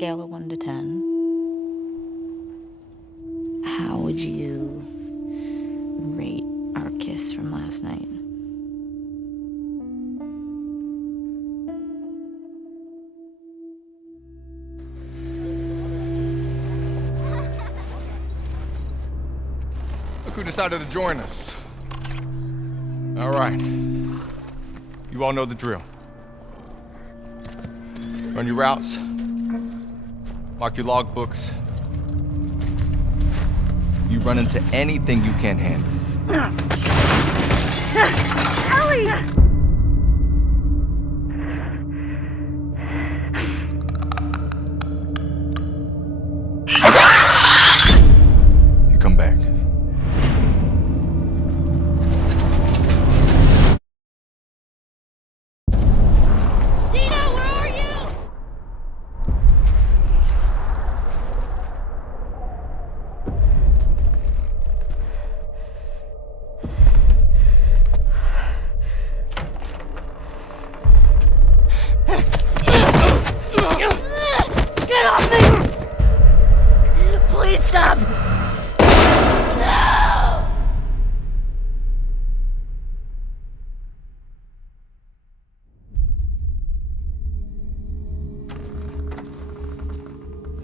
scale of 1 to 10, how would you rate our kiss from last night? Look who decided to join us. All right. You all know the drill. Run your routes. Mark your logbooks. You run into anything you can't handle.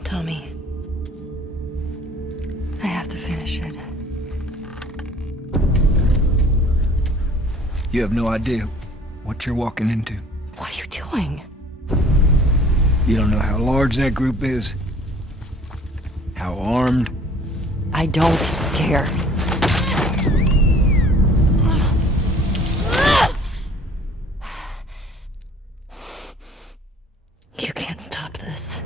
Tommy. I have to finish it. You have no idea what you're walking into. What are you doing? You don't know how large that group is, how armed. I don't care. You can't stop this.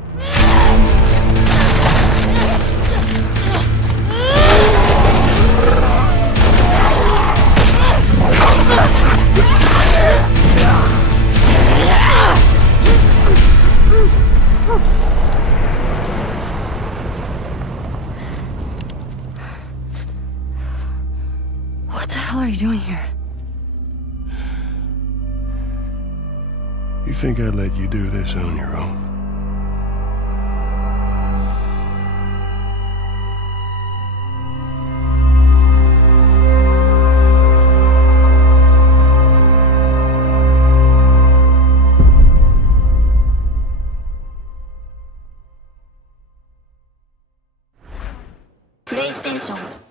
hell are you doing here? You think I'd let you do this on your own? PlayStation